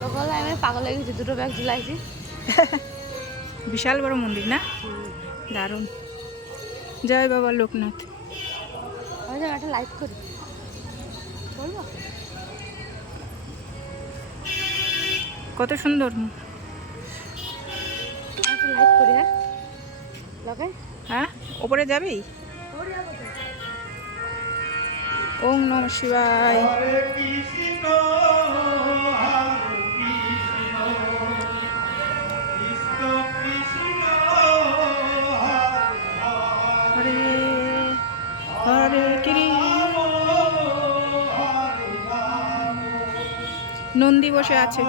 সকালে আমি পাগল হয়ে গেছি, দুটো ব্যাগ ঝুলাইছি। বিশাল বড় মন্দির না, দারুণ। জয় বাবা লোকনাথ। আমি যেন একটা লাইক করি, বলবো কত সুন্দর। একটা লাইক করি। হ্যাঁ লগে হ্যাঁ, ওপরে যাবি? ওম নমঃ শিবায়। হরে হরে নন্দী বসে আছে।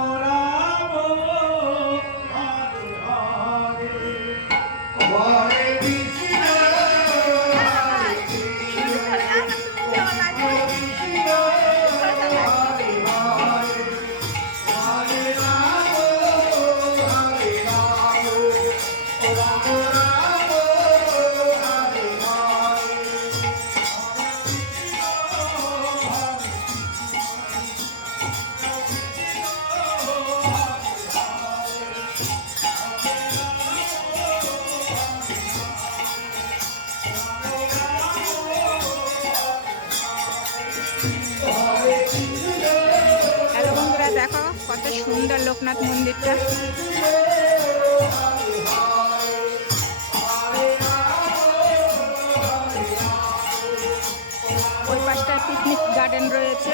হ্যালো বন্ধুরা, দেখো কত সুন্দর লোকনাথ মন্দিরটা। ওই পাশটায় পিকনিক গার্ডেন রয়েছে।